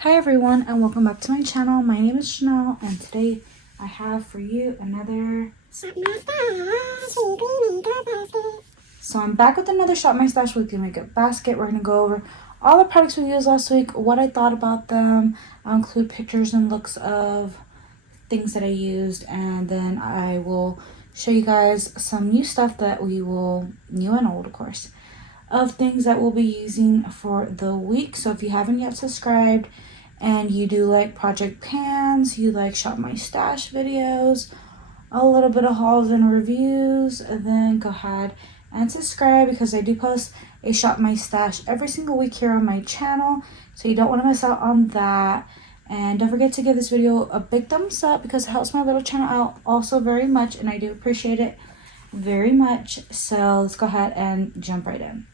Hi everyone and welcome back to my channel. My name is Chanel and today I have for you another So I'm back with another Shop My Stash weekly makeup basket. We're going to go over all the products we used last week, what I thought about them. I'll include pictures and looks of things that I used, and then I will show you guys some new stuff that we will, new and old of course, of things that we'll be using for the week. So if you haven't yet subscribed and you do like project pans, you like Shop My Stash videos, a little bit of hauls and reviews, then go ahead and subscribe because I do post a Shop My Stash every single week here on my channel, so you don't want to miss out on that. And don't forget to give this video a big thumbs up because it helps my little channel out also very much, and I do appreciate it very much. So let's go ahead and jump right in.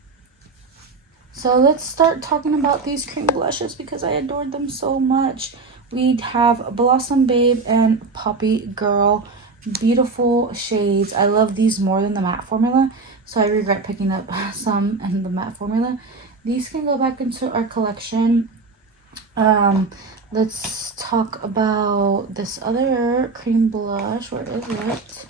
So let's start talking about these cream blushes because I adored them so much. We have Blossom Babe and Poppy Girl. Beautiful shades. I love these more than the matte formula, so I regret picking up some in the matte formula. These can go back into our collection. Let's talk about this other cream blush. Where is it?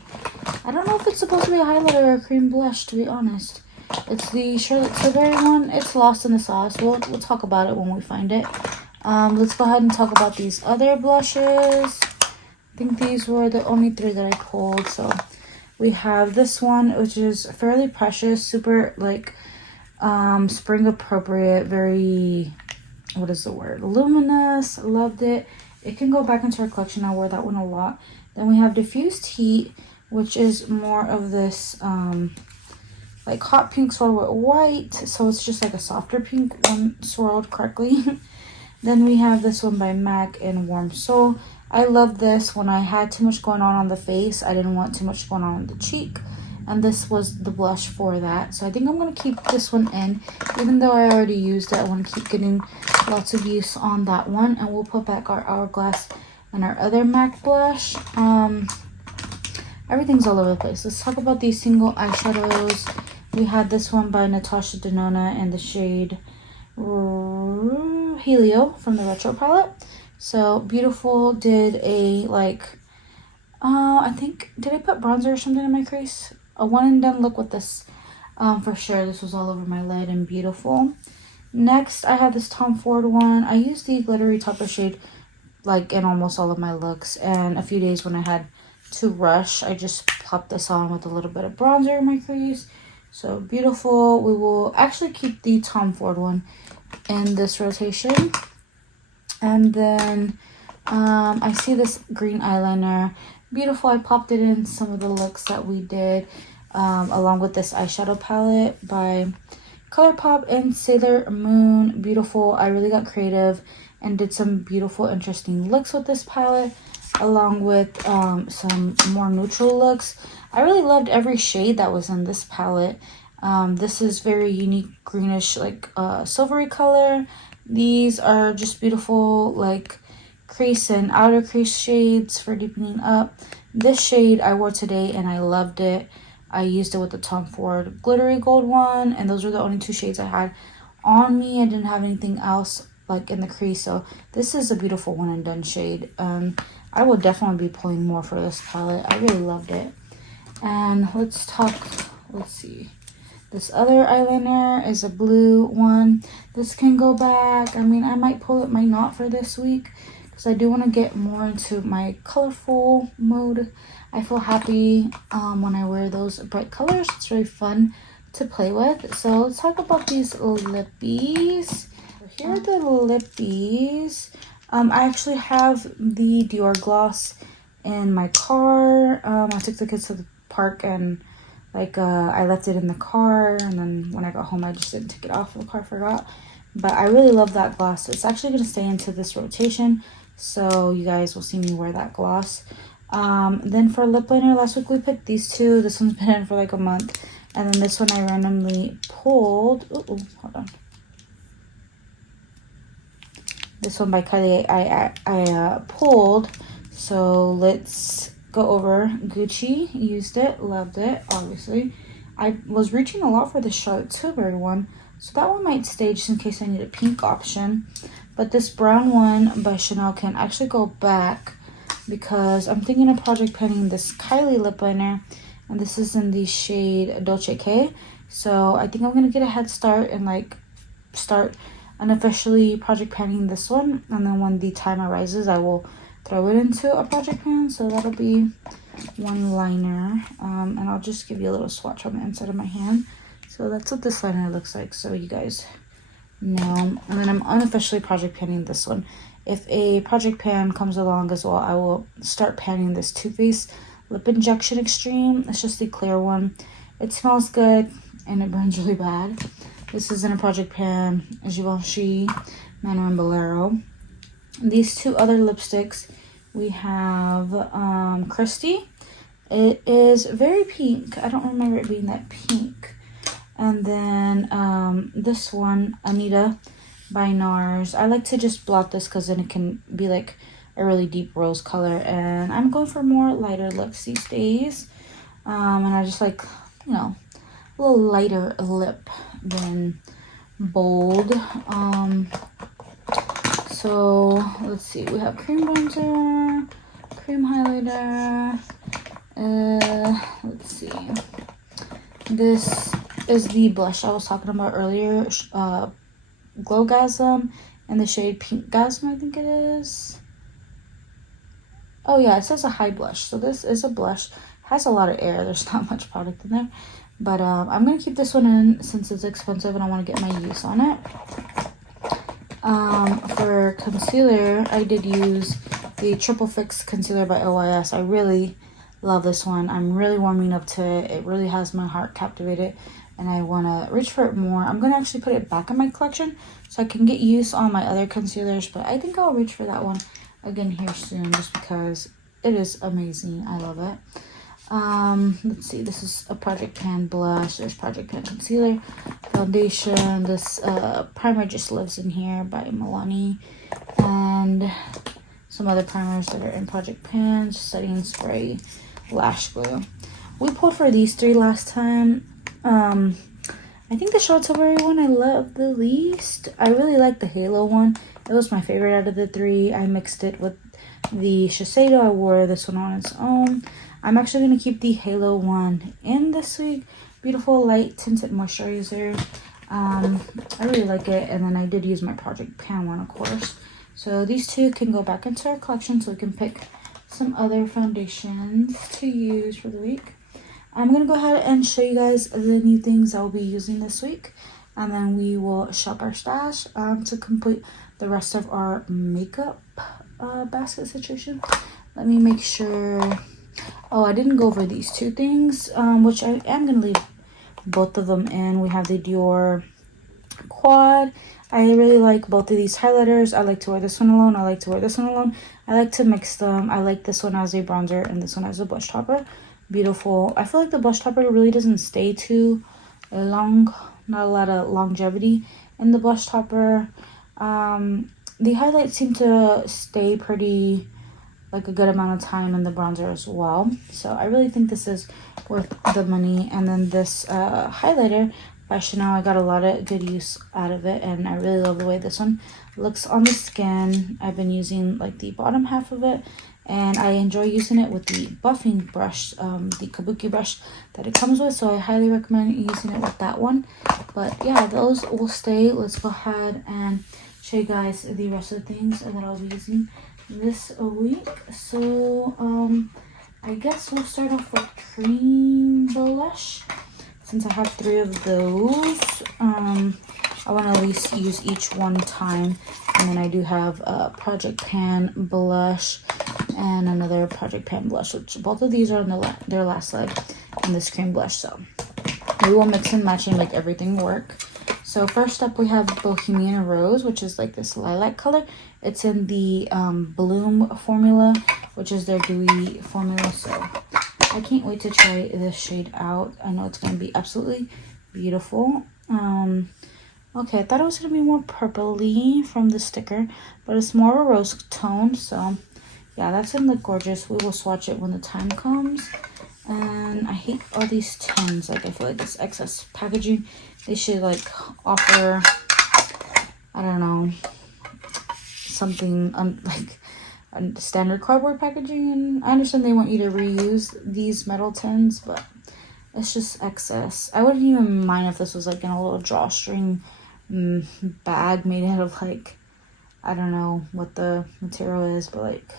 I don't know if it's supposed to be a highlighter or a cream blush, to be honest. It's the Charlotte Tilbury one. It's lost in the sauce. We'll talk about it when we find it. Let's go ahead and talk about these other blushes. I think these were the only three that I pulled. So we have this one, which is fairly precious, super like spring appropriate, very, what is the word, luminous. Loved it. It can go back into our collection. I wore that one a lot. Then we have Diffused Heat, which is more of this like hot pink swirled with white, so it's just like a softer pink one swirled correctly. Then we have this one by MAC in Warm Soul. I love this when I had too much going on the face. I didn't want too much going on the cheek, and this was the blush for that. So I think I'm going to keep this one in, even though I already used it. I want to keep getting lots of use on that one, and we'll put back our Hourglass and our other MAC blush. Everything's all over the place. Let's talk about these single eyeshadows. We had this one by Natasha Denona in the shade Helio from the Retro palette. So beautiful. Did a like, I think, did I put bronzer or something in my crease? A one and done look with this. For sure, this was all over my lid and beautiful. Next, I have this Tom Ford one. I used the glittery topper shade like in almost all of my looks, and a few days when I had to rush, I just popped this on with a little bit of bronzer in my crease. So beautiful. We will actually keep the Tom Ford one in this rotation. And then I see this green eyeliner. Beautiful. I popped it in some of the looks that we did, along with this eyeshadow palette by ColourPop and Sailor Moon. Beautiful. I really got creative and did some beautiful, interesting looks with this palette, along with some more neutral looks. I really loved every shade that was in this palette. This is very unique greenish, like silvery color. These are just beautiful, like crease and outer crease shades for deepening up. This shade I wore today and I loved it. I used it with the Tom Ford glittery gold one, and those were the only two shades I had on me. I didn't have anything else like in the crease, so this is a beautiful one and done shade. I will definitely be pulling more for this palette. I really loved it. And let's see. This other eyeliner is a blue one. This can go back. I mean, I might pull it, might not for this week, because I do want to get more into my colorful mode. I feel happy when I wear those bright colors. It's really fun to play with. So let's talk about these Lippies. Here are the Lippies. I actually have the Dior gloss in my car. I took the kids to the park and like I left it in the car, and then when I got home I just didn't take it off of the car, I forgot. But I really love that gloss. It's actually going to stay into this rotation, so you guys will see me wear that gloss. Then for lip liner, last week we picked these two. This one's been in for like a month, and then this one I randomly pulled. Hold on. This one by Kylie I pulled. So let's go over Gucci. Used it, loved it, obviously. I was reaching a lot for the Charlotte Tilbury one, so that one might stay just in case I need a pink option. But this brown one by Chanel can actually go back because I'm thinking of project panning this Kylie lip liner, and this is in the shade Dolce K. So I think I'm gonna get a head start and like start unofficially project panning this one, and then when the time arises I will throw it into a project pan. So that'll be one liner, and I'll just give you a little swatch on the inside of my hand. So that's what this liner looks like, so you guys know. And then I'm unofficially project panning this one. If a project pan comes along as well, I will start panning this Too Faced Lip Injection Extreme. It's just the clear one. It smells good and it burns really bad. This is in a project pan, Givenchy, Mandarin Bolero. These two other lipsticks, we have Christy. It is very pink. I don't remember it being that pink. And then this one, Anita by NARS. I like to just blot this because then it can be like a really deep rose color. And I'm going for more lighter looks these days. And I just like, you know, a little lighter lip than bold. So let's see. We have cream bronzer, cream highlighter. Let's see. This is the blush I was talking about earlier, Glowgasm, in the shade Pinkgasm, I think it is. Oh yeah, it says a high blush. So this is a blush. Has a lot of air. There's not much product in there. But I'm going to keep this one in since it's expensive and I want to get my use on it. For concealer, I did use the Triple Fix Concealer by OYS. I really love this one. I'm really warming up to it. It really has my heart captivated and I want to reach for it more. I'm going to actually put it back in my collection so I can get use on my other concealers, but I think I'll reach for that one again here soon just because it is amazing. I love it. Let's see, this is a project pan blush. There's project pan concealer, foundation. This primer just lives in here by Milani, and some other primers that are in project pans, setting spray, lash glue. We pulled for these three last time. I think the Chateauberry one I love the least. I really like the Halo one. It was my favorite out of the three. I mixed it with the Shiseido. I wore this one on its own. I'm actually going to keep the Halo one in this week. Beautiful light tinted moisturizer. I really like it. And then I did use my project pan one, of course. So these two can go back into our collection so we can pick some other foundations to use for the week. I'm going to go ahead and show you guys the new things I'll be using this week. And then we will shop our stash to complete the rest of our makeup basket situation. Let me make sure. Oh, I didn't go over these two things, which I am going to leave both of them in. We have the Dior Quad. I really like both of these highlighters. I like to wear this one alone. I like to wear this one alone. I like to mix them. I like this one as a bronzer and this one as a blush topper. Beautiful. I feel like the blush topper really doesn't stay too long. Not a lot of longevity in the blush topper. The highlights seem to stay pretty, like a good amount of time in the bronzer as well. So I really think this is worth the money. And then this highlighter by Chanel, I got a lot of good use out of it. And I really love the way this one looks on the skin. I've been using like the bottom half of it. And I enjoy using it with the buffing brush, the kabuki brush that it comes with. So I highly recommend using it with that one. But yeah, those will stay. Let's go ahead and show you guys the rest of the things that I'll be using this week. So I guess we'll start off with cream blush. Since I have 3 of those, I want to at least use each one time. And then I do have a project pan blush and another project pan blush, which both of these are on their last leg in this cream blush. So we will mix and match and make everything work. So first up we have Bohemian Rose, which is like this lilac color. It's in the Bloom formula, which is their dewy formula. So I can't wait to try this shade out. I know it's going to be absolutely beautiful. Okay, I thought it was going to be more purpley from the sticker, but it's more of a rose tone. So yeah, that's going to look gorgeous. We will swatch it when the time comes. And I hate all these tins. Like, I feel like it's excess packaging. They should like offer, I don't know, something like a standard cardboard packaging. And I understand they want you to reuse these metal tins, but it's just excess. I wouldn't even mind if this was like in a little drawstring bag made out of like, I don't know what the material is, but like,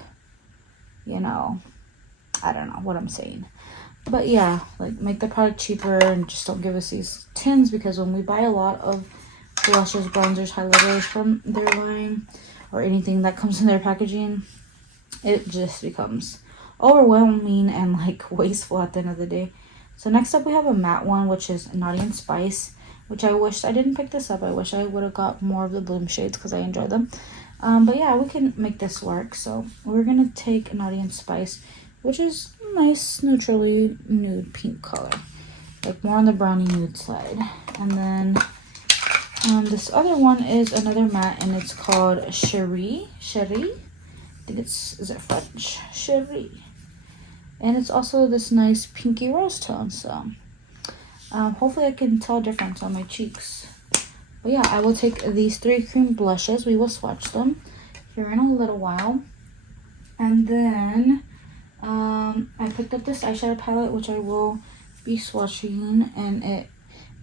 you know, I don't know what I'm saying. But yeah, like make the product cheaper and just don't give us these tins, because when we buy a lot of blushes, bronzers, highlighters from their line or anything that comes in their packaging, it just becomes overwhelming and like wasteful at the end of the day. So next up we have a matte one, which is Naughty and Spice, which I wish I didn't pick this up. I wish I would have got more of the bloom shades because I enjoy them. But yeah, we can make this work. So we're gonna take Naughty and Spice, which is nice neutrally nude pink color, like more on the brownie nude side. And then this other one is another matte, and it's called Cherie. I think is it French? Cherie. And it's also this nice pinky rose tone. So hopefully I can tell a difference on my cheeks. But yeah, I will take these 3 cream blushes. We will swatch them here in a little while. And then I picked up this eyeshadow palette, which I will be swatching, and it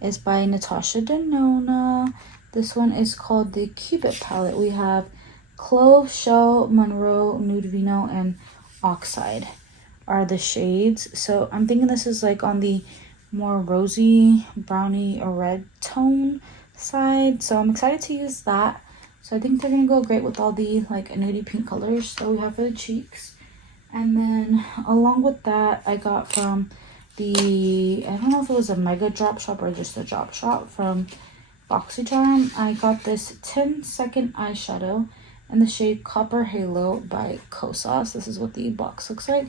is by Natasha Denona. This one is called the Cupid Palette. We have Clove, Shell, Monroe, Nude Vino, and Oxide are the shades. So I'm thinking this is like on the more rosy, browny, or red tone side. So I'm excited to use that. So I think they're going to go great with all the like nudie pink colors that we have for the cheeks. And then along with that, I got from the, I don't know if it was a mega drop shop or just a drop shop from BoxyCharm. I got this 10-second eyeshadow in the shade Copper Halo by Kosas. This is what the box looks like.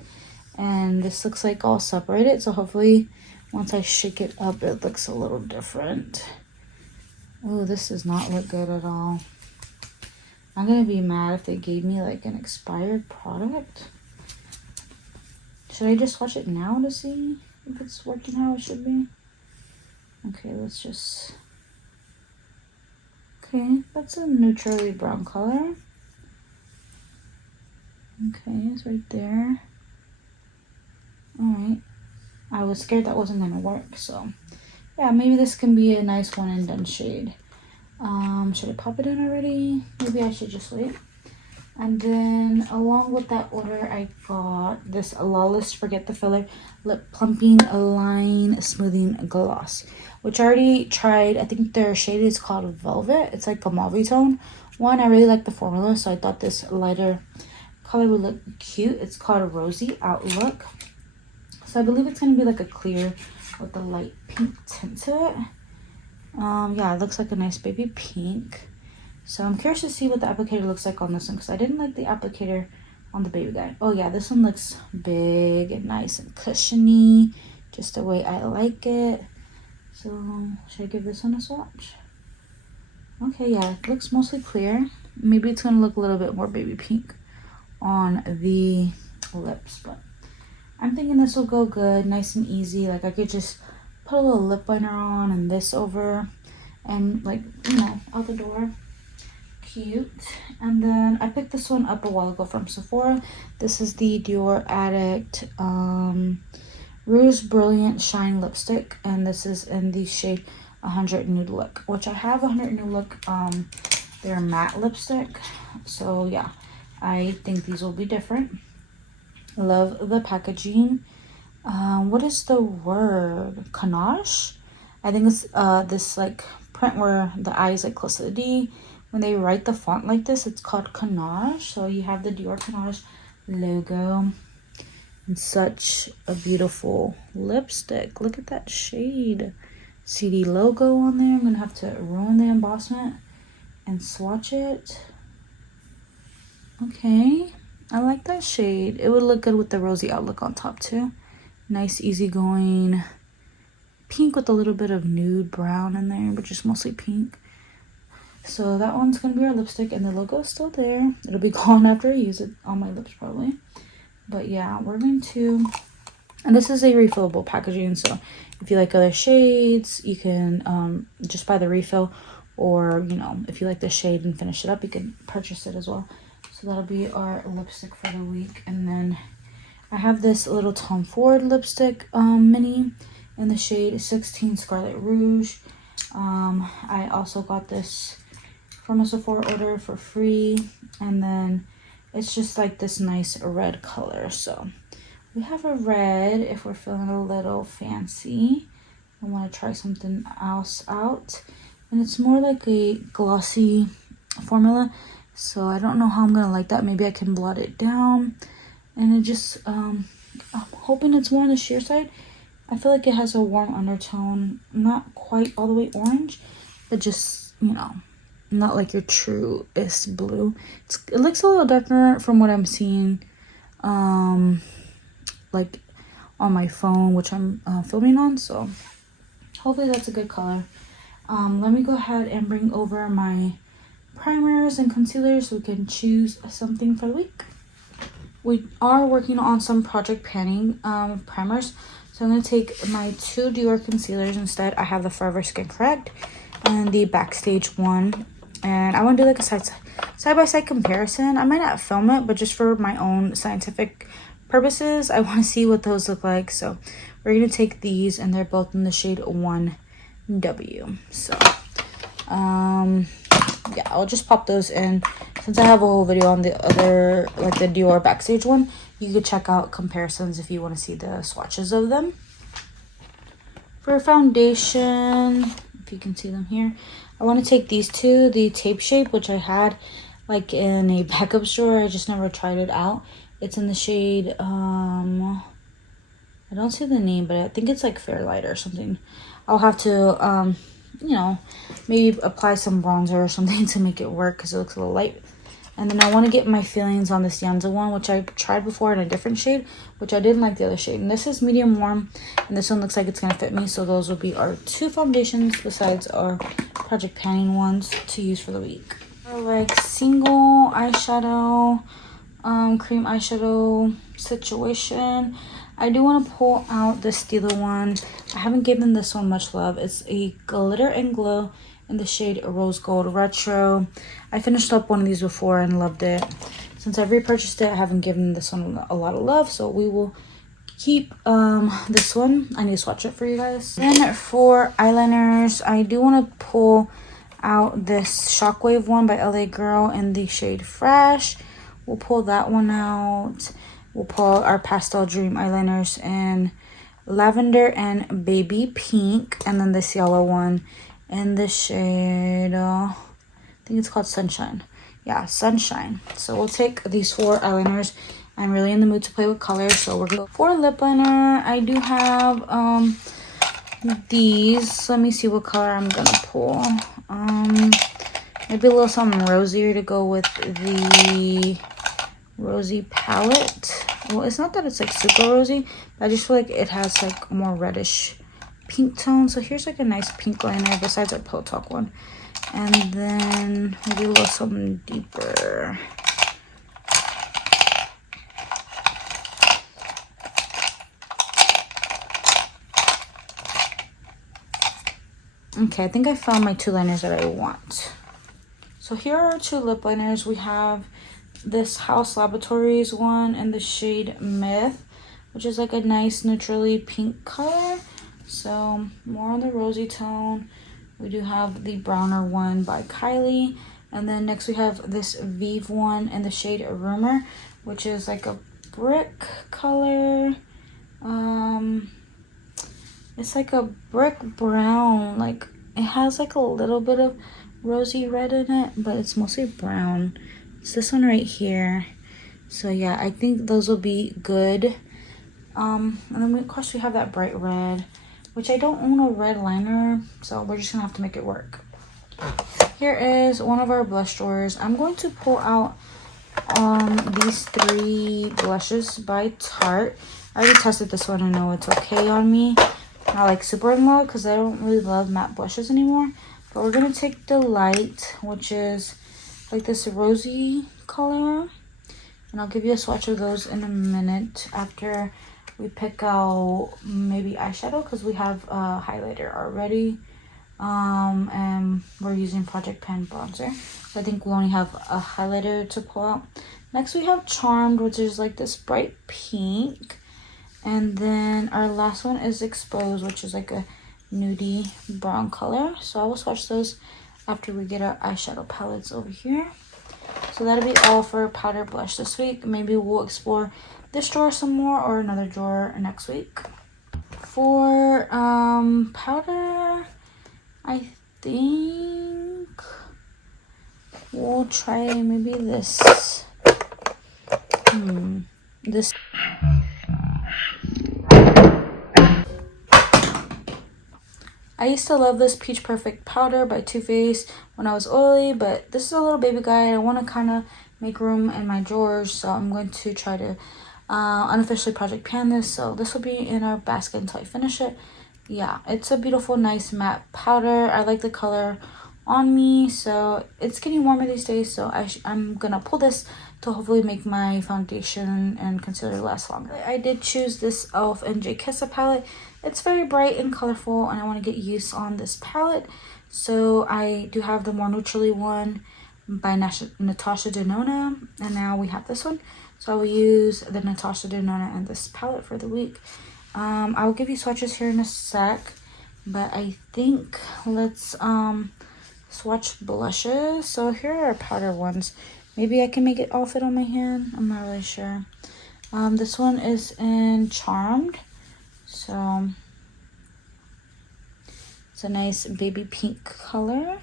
And this looks like all separated. So hopefully once I shake it up, it looks a little different. Oh, this does not look good at all. I'm going to be mad if they gave me like an expired product. Should I just watch it now to see if it's working how it should be? Okay, let's just... Okay, that's a neutrally brown color. Okay, it's right there. Alright. I was scared that wasn't going to work, so... Yeah, maybe this can be a nice one and done shade. Should I pop it in already? Maybe I should just wait. And then along with that order, I got this Lawless Forget the Filler Lip Plumping Line Smoothing Gloss, which I already tried. I think their shade is called Velvet. It's like a mauve tone one. I really like the formula, so I thought this lighter color would look cute. It's called Rosy Outlook. So I believe it's going to be like a clear with a light pink tint to it. Yeah, it looks like a nice baby pink. So I'm curious to see what the applicator looks like on this one, because I didn't like the applicator on the baby guy. Oh yeah, this one looks big and nice and cushiony, just the way I like it. So should I give this one a swatch? Okay, yeah, it looks mostly clear. Maybe it's going to look a little bit more baby pink on the lips, but I'm thinking this will go good, nice and easy. Like I could just put a little lip liner on and this over and like, you know, out the door. Cute. And then I picked this one up a while ago from Sephora. This is the Dior Addict Rouge Brilliant Shine Lipstick, and this is in the shade 100 Nude Look, which I have 100 Nude Look, their matte lipstick. So yeah, I think these will be different. Love the packaging. What is the word? Ganache? I think it's this like print where the eye is like close to the D. When they write the font like this, it's called Ganache. So you have the Dior Ganache logo and such a beautiful lipstick. Look at that shade. CD logo on there. I'm gonna have to ruin the embossment and swatch it. Okay, I like that shade. It would look good with the Rosy Outlook on top too. Nice, easygoing pink with a little bit of nude brown in there, but just mostly pink. So that one's going to be our lipstick, and the logo is still there. It'll be gone after I use it on my lips probably. But yeah, we're going to... And this is a refillable packaging, so if you like other shades, you can just buy the refill or, you know, if you like the shade and finish it up, you can purchase it as well. So that'll be our lipstick for the week. And then I have this little Tom Ford lipstick mini in the shade 16 Scarlet Rouge. I also got this from a Sephora order for free, and then it's just like this nice red color. So we have a red if we're feeling a little fancy. I want to try something else out, and it's more like a glossy formula, so I don't know how I'm gonna like that. Maybe I can blot it down, and it just I'm hoping it's more on the sheer side. I feel like it has a warm undertone, not quite all the way orange, but just, you know, not like your truest blue. It looks a little darker from what I'm seeing, like on my phone, which I'm filming on. So hopefully that's a good color. Let me go ahead and bring over my primers and concealers so we can choose something for the week. We are working on some project panning primers. So I'm going to take my 2 Dior concealers instead. I have the Forever Skin Correct and the Backstage one. And I want to do like a side-by-side comparison. I might not film it, but just for my own scientific purposes, I want to see what those look like. So we're going to take these, and they're both in the shade 1W. So, yeah, I'll just pop those in. Since I have a whole video on the other, like the Dior Backstage one, you could check out comparisons if you want to see the swatches of them. For foundation, if you can see them here, I want to take these two, the Tape Shape, which I had like in a backup store. I just never tried it out. It's in the shade, I don't see the name, but I think it's like Fairlight or something. I'll have to, you know, maybe apply some bronzer or something to make it work because it looks a little light. And then I want to get my feelings on this Yanza one, which I tried before in a different shade, which I didn't like the other shade. And this is medium warm, and this one looks like it's going to fit me. So those will be our 2 foundations besides our project panning ones to use for the week. For like single eyeshadow, cream eyeshadow situation, I do want to pull out the Stila one. I haven't given this one much love. It's a Glitter and Glow in the shade Rose Gold Retro. I finished up one of these before and loved it. Since I've repurchased it, I haven't given this one a lot of love, so we will keep this one. I need to swatch it for you guys. Then for eyeliners, I do want to pull out this Shockwave one by LA Girl in the shade Fresh. We'll pull that one out. We'll pull our Pastel Dream eyeliners in Lavender and Baby Pink, and then this yellow one in the shade, I think it's called Sunshine. Yeah, Sunshine. So we'll take these 4 eyeliners. I'm really in the mood to play with colors, so we're going to go for lip liner. I do have these. Let me see what color I'm going to pull. Maybe a little something rosier to go with the Rosy Palette. Well, it's not that it's like super rosy, but I just feel like it has like more reddish pink tone. So here's like a nice pink liner besides our Pillow Talk one. And then maybe a little something deeper. Okay, I think I found my 2 liners that I want. So here are our 2 lip liners. We have this House Laboratories one in the shade Myth, which is like a nice neutrally pink color. So more on the rosy tone. We do have the browner one by Kylie. And then next we have this Vive one in the shade Rumor, which is like a brick color. It's like a brick brown. Like it has like a little bit of rosy red in it, but it's mostly brown. It's this one right here. So yeah, I think those will be good. And then of course we have that bright red, which I don't own a red liner, so we're just gonna have to make it work. Here is one of our blush drawers. I'm going to pull out these 3 blushes by Tarte. I already tested this one. I know it's okay on me. Not like super in love because I don't really love matte blushes anymore. But we're gonna take the light, which is like this rosy color, and I'll give you a swatch of those in a minute after we pick out maybe eyeshadow, because we have a highlighter already. And we're using Project Pan bronzer. So I think we only have a highlighter to pull out. Next we have Charmed, which is like this bright pink. And then our last one is Exposed, which is like a nudie brown color. So I will swatch those after we get our eyeshadow palettes over here. So that'll be all for powder blush this week. Maybe we'll explore this drawer some more or another drawer next week. For powder, I think we'll try maybe this. This. I used to love this Peach Perfect powder by Too Faced when I was oily, but this is a little baby guy. I want to kind of make room in my drawers, so I'm going to try to unofficially Project Pan this. So this will be in our basket until I finish it. Yeah, it's a beautiful, nice matte powder. I like the color on me, so it's getting warmer these days, so I'm gonna pull this to hopefully make my foundation and concealer last longer. I did choose this e.l.f. and J Kessa palette. It's very bright and colorful, and I want to get used on this palette, so I do have the more neutrally one by Natasha Denona, and now we have this one. So I will use the Natasha Denona and this palette for the week. I will give you swatches here in a sec, but I think let's swatch blushes. So here are powder ones. Maybe I can make it all fit on my hand. I'm not really sure. This one is in Charmed. So it's a nice baby pink color.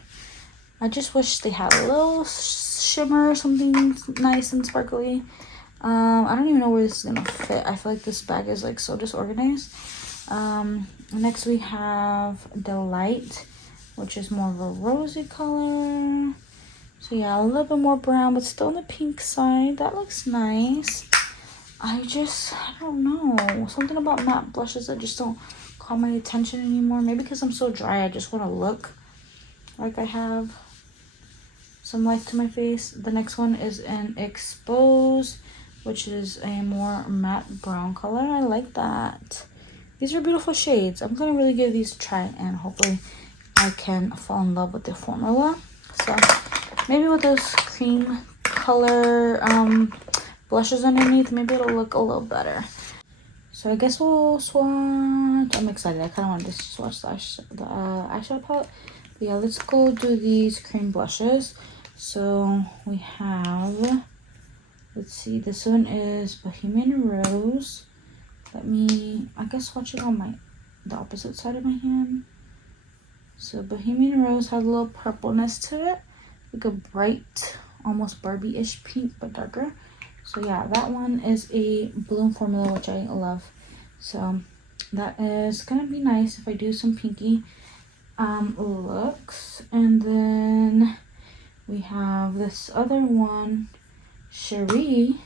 I just wish they had a little shimmer or something nice and sparkly. I don't even know where this is gonna fit. I feel like this bag is like so disorganized. Next we have Delight, which is more of a rosy color. So yeah, a little bit more brown, but still on the pink side. That looks nice. I don't know. Something about matte blushes that just don't call my attention anymore. Maybe because I'm so dry, I just want to look like I have some life to my face. The next one is an Exposed, which is a more matte brown color. I like that. These are beautiful shades. I'm going to really give these a try, and hopefully I can fall in love with the formula. So maybe with those cream color blushes underneath, maybe it'll look a little better. So I guess we'll swatch. I'm excited. I kind of want to swatch the eyeshadow palette. But yeah, let's go do these cream blushes. So we have, let's see, this one is Bohemian Rose. Let me, I guess, swatch it on the opposite side of my hand. So Bohemian Rose has a little purpleness to it, like a bright, almost Barbie-ish pink, but darker. So yeah, that one is a bloom formula, which I love. So that is gonna be nice if I do some pinky looks. And then we have this other one, Cherie,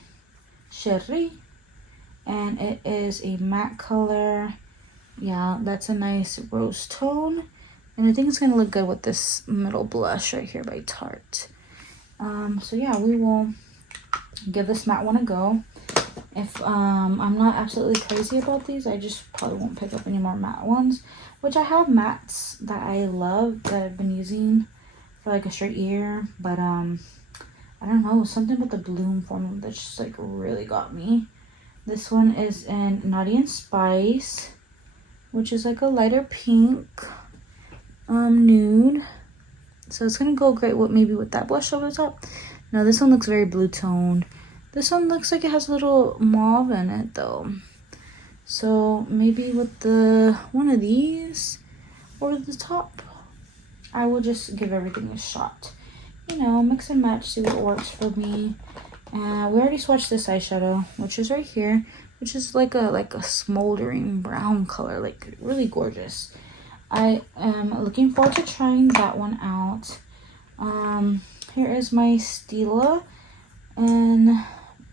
and it is a matte color. Yeah, that's a nice rose tone, and I think it's gonna look good with this middle blush right here by Tarte. So yeah, we will give this matte one a go. If I'm not absolutely crazy about these, I just probably won't pick up any more matte ones, which I have mattes that I love that I've been using for like a straight year, but I don't know, something about the bloom formula that just like really got me. This one is in Naughty and Spice, which is like a lighter pink nude. So it's gonna go great with maybe with that blush over the top. No, this one looks very blue toned. This one looks like it has a little mauve in it though. So maybe with the one of these over the top, I will just give everything a shot. You know, mix and match, see what works for me. We already swatched this eyeshadow, which is right here, which is like a smoldering brown color, like really gorgeous. I am looking forward to trying that one out. Here is my Stila in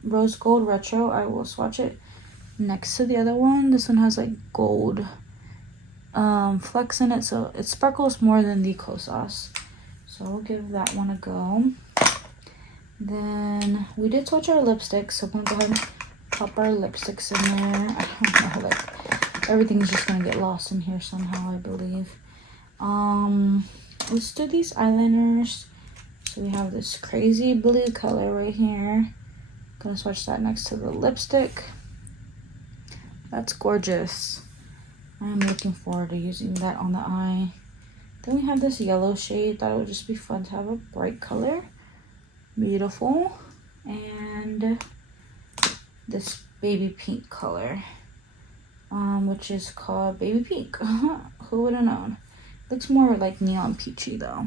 Rose Gold Retro. I will swatch it next to the other one. This one has like gold flecks in it, so it sparkles more than the Kosas. So we'll give that one a go. Then we did swatch our lipsticks, so I'm gonna go ahead and pop our lipsticks in there. I don't know, like everything's just gonna get lost in here somehow, I believe. Let's do these eyeliners. So we have this crazy blue color right here. Gonna swatch that next to the lipstick. That's gorgeous. I'm looking forward to using that on the eye. Then we have this yellow shade. Thought it would just be fun to have a bright color. Beautiful. And this baby pink color, which is called baby pink. Who would have known? Looks more like neon peachy though.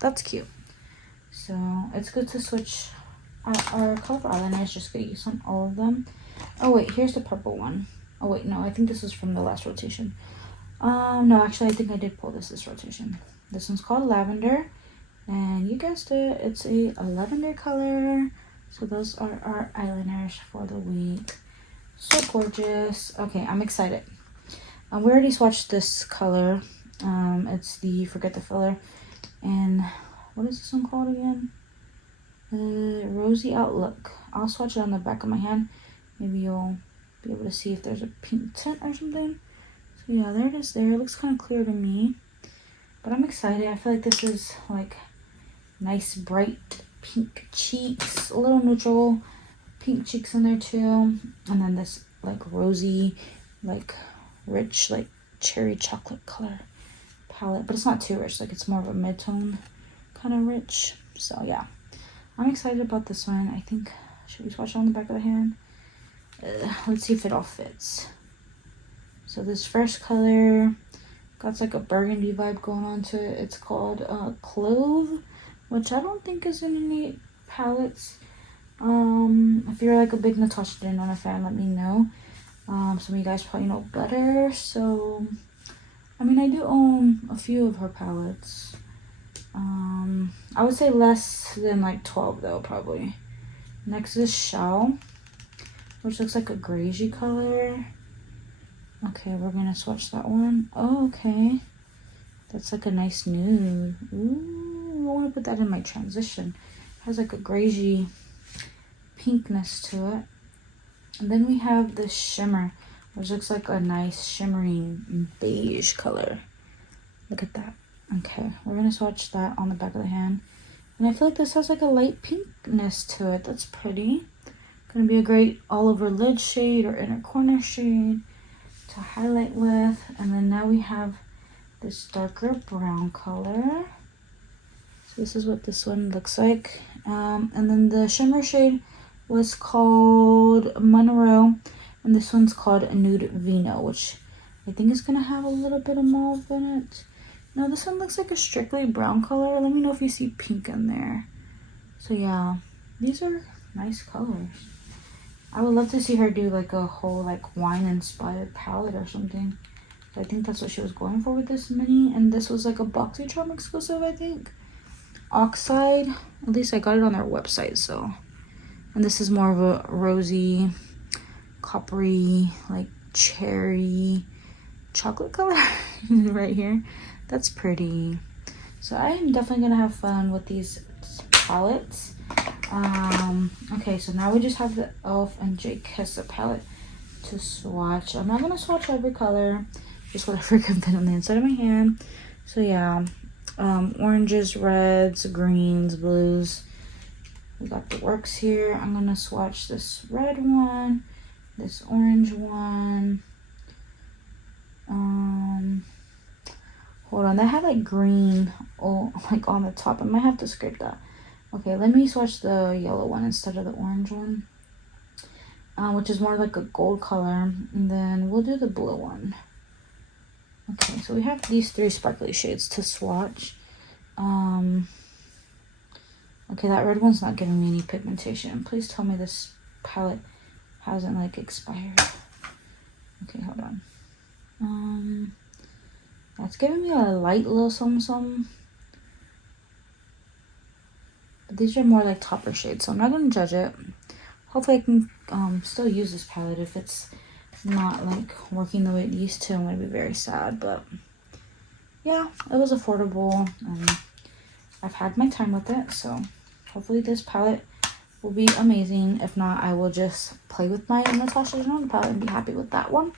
That's cute. So it's good to switch our colorful eyeliners. Just get use on all of them. Oh wait, here's the purple one. Oh wait, no, I think this is from the last rotation. No, actually I think I did pull this rotation. This one's called Lavender, and you guessed it, it's a lavender color. So those are our eyeliners for the week. So gorgeous. Okay, I'm excited. We already swatched this color. It's the Forget the Filler, and what is this one called again? Rosy Outlook. I'll swatch it on the back of my hand. Maybe you'll be able to see if there's a pink tint or something. So yeah, there it is there. It looks kind of clear to me. But I'm excited. I feel like this is like nice bright pink cheeks. A little neutral pink cheeks in there too. And then this like rosy, like rich, like cherry chocolate color palette. But it's not too rich. Like it's more of a mid-tone kind of rich. So yeah, I'm excited about this one. I think, should we swatch it on the back of the hand? Let's see if it all fits. So this first color got like a burgundy vibe going on to it. It's called Clove, which I don't think is in any palettes. If you're like a big Natasha Denona fan, let me know. Some of you guys probably know better. So I mean, I do own a few of her palettes. I would say less than like 12 though, probably. Next is Shao, which looks like a grayish color. Okay, we're gonna swatch that one. Oh, okay. That's like a nice nude. Ooh, I want to put that in my transition. It has like a grayish pinkness to it. And then we have the shimmer, which looks like a nice shimmering beige color. Look at that. Okay, we're gonna swatch that on the back of the hand. And I feel like this has like a light pinkness to it. That's pretty. Gonna be a great all over lid shade or inner corner shade to highlight with. And then now we have this darker brown color. So this is what this one looks like. And then the shimmer shade was called Monroe, and this one's called Nude Vino, which I think is gonna have a little bit of mauve in it. No, this one looks like a strictly brown color. Let me know if you see pink in there. So yeah, these are nice colors. I would love to see her do like a whole like wine inspired palette or something. So I think that's what she was going for with this mini. And this was like a BoxyCharm exclusive, I think. Oxide. At least I got it on their website, so. And this is more of a rosy, coppery, like cherry chocolate color right here. That's pretty. So I am definitely gonna have fun with these palettes. Okay, so now we just have the e.l.f. and J Kessa palette to swatch. I'm not gonna swatch every color, just whatever can fit on the inside of my hand. So yeah, oranges, reds, greens, blues. We got the works here. I'm gonna swatch this red one, this orange one. Hold on, that had like green, like on the top. I might have to scrape that. Okay, let me swatch the yellow one instead of the orange one, which is more like a gold color. And then we'll do the blue one. Okay, so we have these three sparkly shades to swatch. Okay, that red one's not giving me any pigmentation. Please tell me this palette hasn't like expired. Okay, hold on. That's giving me a light little something. But these are more like topper shades, so I'm not gonna judge it. Hopefully I can still use this palette. If it's not like working the way it used to, I'm gonna be very sad. But yeah, it was affordable and I've had my time with it, so hopefully this palette will be amazing. If not, I will just play with my Natasha Denona palette and be happy with that one.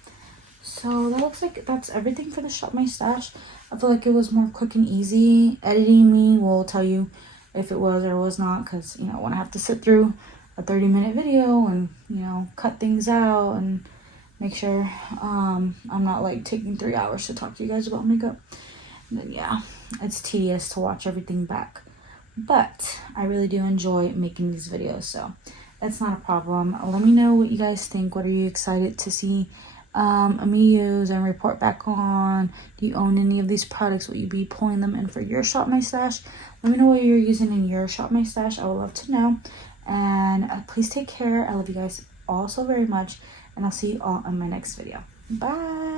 So that looks like that's everything for the Shop My Stash. I feel like it was more quick and easy. Editing me will tell you if it was or was not, because, you know, when I have to sit through a 30-minute video and, you know, cut things out and make sure I'm not like taking 3 hours to talk to you guys about makeup, then yeah, it's tedious to watch everything back. But I really do enjoy making these videos, so that's not a problem. Let me know what you guys think. What are you excited to see me use and report back on? Do you own any of these products? Will you be pulling them in for your Shop My Stash? Let me know what you're using in your Shop My Stash. I would love to know. And please take care. I love you guys all so very much, and I'll see you all in my next video. Bye.